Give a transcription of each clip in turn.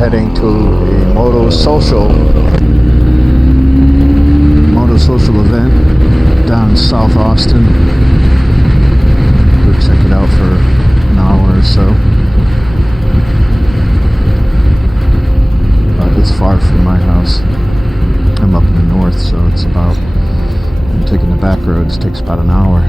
heading to a Moto-Social event down in South Austin. Go check it out for an hour or so. It's far from my house. I'm up in the north, so it's about, I'm taking the back roads, takes about an hour.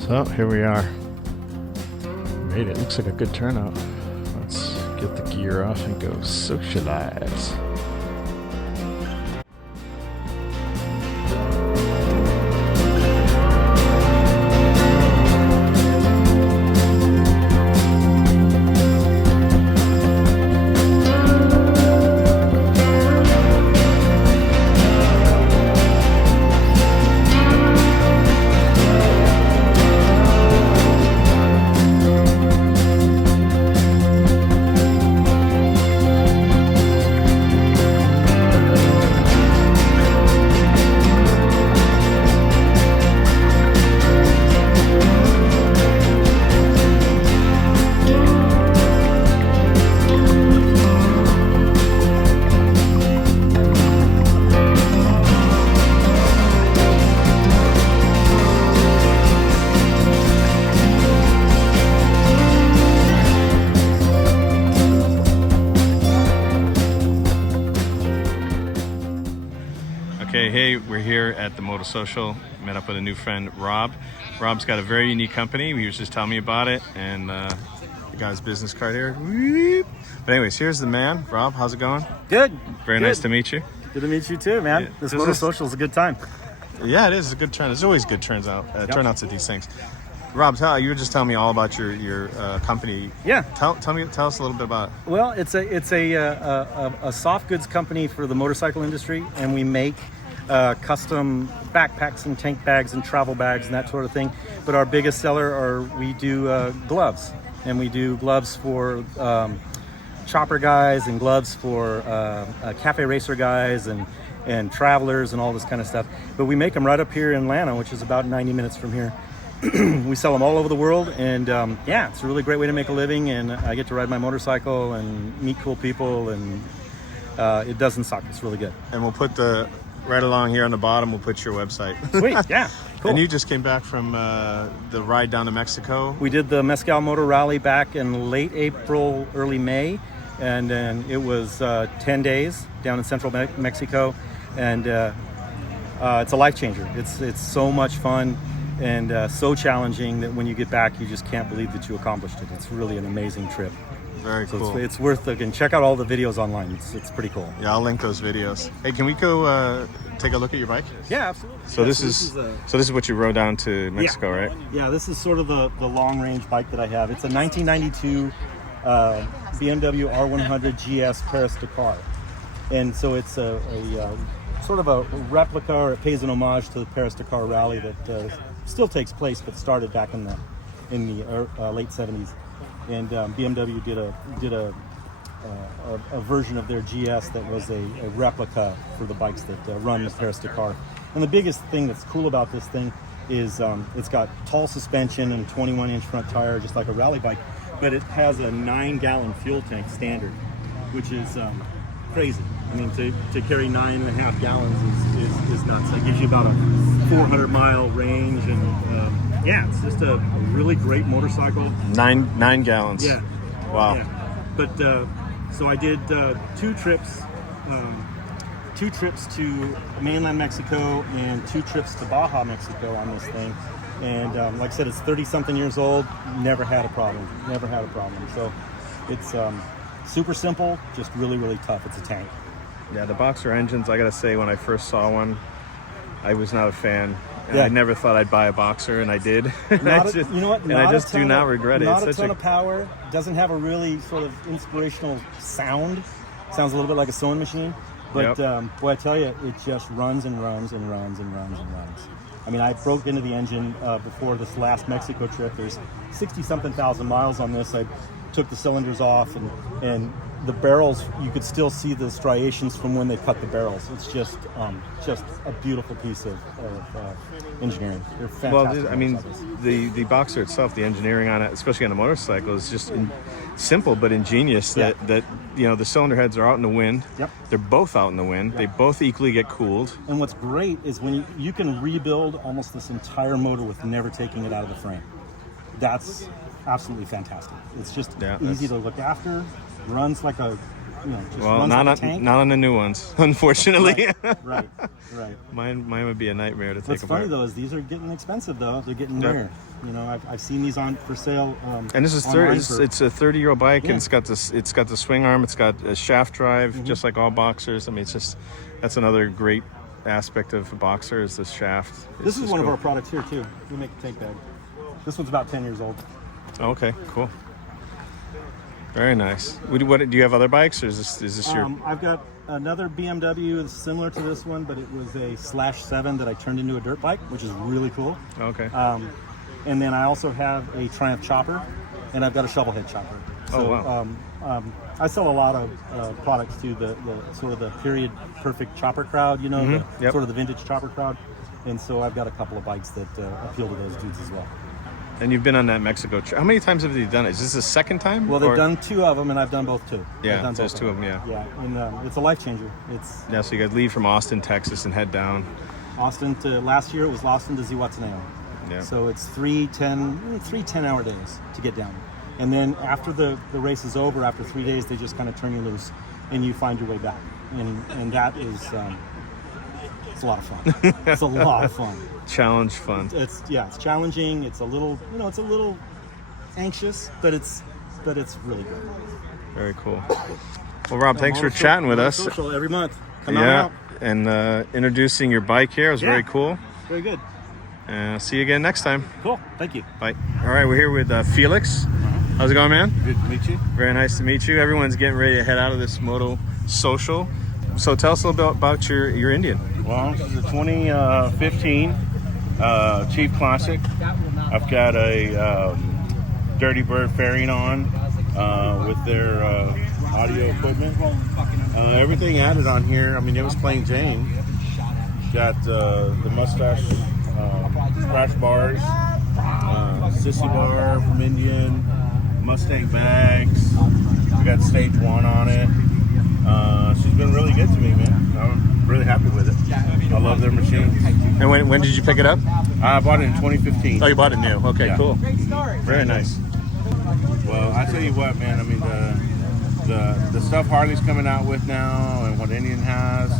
So here we are. Made it. Looks like a good turnout. Let's get the gear off and go socialize. Okay, hey, we're here at the Moto-Social. Met up with a new friend, Rob. Rob's got a very unique company. He was just telling me about it, and he got his business card here. But anyways, here's the man. Rob, how's it going? Good. Very nice to meet you. Good to meet you too, man. Yeah. This Moto-Social is a good time. Yeah, it is a good turn. There's always good turnouts at these things. Rob, you were just telling me all about your company. Yeah. Tell us a little bit about it. Well, it's a soft goods company for the motorcycle industry, and we make custom backpacks and tank bags and travel bags and that sort of thing. But our biggest seller we do gloves, and we do gloves for chopper guys and gloves for cafe racer guys and travelers and all this kind of stuff. But we make them right up here in Atlanta, which is about 90 minutes from here. We sell them all over the world, and yeah, it's a really great way to make a living, and I get to ride my motorcycle and meet cool people, and it doesn't suck. It's really good. And we'll put right along here on the bottom, we'll put your website. Sweet, yeah, cool. And you just came back from the ride down to Mexico. We did the Mezcal Motor Rally back in late April, early May, and then it was 10 days down in central Mexico, and it's a life changer. It's so much fun and so challenging that when you get back, you just can't believe that you accomplished it. It's really an amazing trip. Very cool. It's worth looking. Check out all the videos online. It's pretty cool. Yeah, I'll link those videos. Hey, can we go take a look at your bike? Yeah, absolutely. So this is what you rode down to Mexico, right? Yeah, this is sort of the long range bike that I have. It's a 1992 BMW R100GS Paris Dakar, and so it's a sort of a replica, or it pays an homage to the Paris Dakar rally that still takes place, but started back in the late 70s. And BMW did a version of their GS that was a replica for the bikes that run the Paris Dakar. And the biggest thing that's cool about this thing is it's got tall suspension and 21-inch front tire, just like a rally bike, but it has a 9-gallon fuel tank standard, which is crazy. I mean, to carry 9.5 gallons is nuts. It gives you about a 400-mile range, and yeah, it's just a really great motorcycle. 9 gallons. Yeah. Wow. Yeah. But so I did two trips to mainland Mexico and 2 trips to Baja, Mexico on this thing. And like I said, it's 30-something years old. Never had a problem. So it's super simple, just really, really tough. It's a tank. Yeah, the boxer engines, I gotta say, when I first saw one, I was not a fan. And I never thought I'd buy a Boxer, and I did. You know what? And I just do not regret it. Not it's a ton of power. Doesn't have a really sort of inspirational sound. Sounds a little bit like a sewing machine. But boy, I tell you, it just runs and runs and runs and runs and runs. I mean, I broke into the engine before this last Mexico trip. There's 60-something thousand miles on this. I took the cylinders off, and the barrels, you could still see the striations from when they cut the barrels. It's just a beautiful piece of engineering. They're fantastic. Well, I mean, the Boxer itself, the engineering on it, especially on a motorcycle, is just simple but ingenious. That the cylinder heads are out in the wind. Yep. They're both out in the wind. They both equally get cooled. And what's great is when you can rebuild almost this entire motor with never taking it out of the frame. That's absolutely fantastic. It's just easy to look after. Runs like a, just runs like a tank. Not on the new ones, unfortunately. Right. Mine would be a nightmare to take apart. What's funny though is these are getting expensive though. They're getting rare. I've seen these on for sale. And this is it's a 30-year-old bike, and it's got the swing arm. It's got a shaft drive, just like all Boxers. I mean, that's another great aspect of a Boxer is the shaft. This is one of our products here too. We make a tank bag. This one's about 10 years old. Okay, cool. Very nice. What do you have other bikes, or is this your? I've got another BMW that's similar to this one, but it was a /7 that I turned into a dirt bike, which is really cool. Okay. And then I also have a Triumph chopper, and I've got a shovelhead chopper. So, wow. I sell a lot of products to the sort of the period perfect chopper crowd, sort of the vintage chopper crowd, and so I've got a couple of bikes that appeal to those dudes as well. And you've been on that Mexico trip. How many times have you done it? Is this the second time? Well, they've done 2 of them, and I've done both too. Yeah, there's 2 of them, Yeah, and it's a life changer. So you guys leave from Austin, Texas, and head down. Last year it was Austin to Zihuatanejo. Yeah. So it's 3 10-hour days to get down. And then after the race is over, after 3 days, they just kind of turn you loose, and you find your way back. And that is, it's a lot of fun. It's a lot of fun. Challenge fun. It's challenging. It's a little, it's a little anxious, but it's really good. Very cool. Well, Rob, thanks for chatting with us. Social every month. Come out. And introducing your bike here. It was very cool. Very good. See you again next time. Cool. Thank you. Bye. All right, we're here with Felix. How's it going, man? Good to meet you. Very nice to meet you. Everyone's getting ready to head out of this Moto-Social. So tell us a little bit about your Indian. Well, this is a 2015 Chief Classic. I've got a Dirty Bird fairing on with their audio equipment. Everything added on here. I mean, it was plain Jane. Got the mustache crash bars, sissy bar from Indian, Mustang bags. We got stage 1 on it. She's been really good to me, man. I'm really happy with it. I love their machines. And when did you pick it up? I bought it in 2015. Oh, you bought it new. Okay, Yeah. cool. Very nice. Well, I tell you what, man. I mean, the stuff Harley's coming out with now and what Indian has,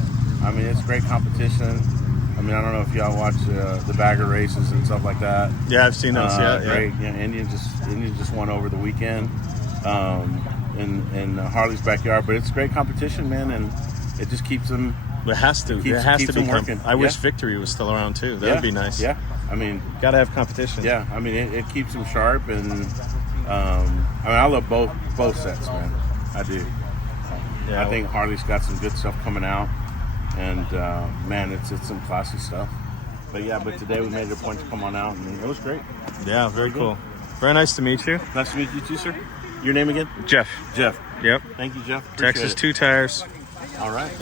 I mean, it's great competition. I mean, I don't know if y'all watch the bagger races and stuff like that. Yeah, I've seen those. Great. Yeah, Indian just won over the weekend in Harley's backyard. But it's great competition, man, and it just keeps them. It has to. Keeps It has to be working. I wish Victory was still around too. That would be nice. Yeah, I mean, got to have competition. Yeah, I mean, it keeps them sharp, and I mean, I love both sets, man. I do. Yeah, I think Harley's got some good stuff coming out, and man, it's some classy stuff. But today we made it a point to come on out, and it was great. Yeah, very cool. Very nice to meet you. Nice to meet you too, sir. Your name again? Jeff. Jeff. Yep. Thank you, Jeff. Appreciate Texas it. 2 tires. All right.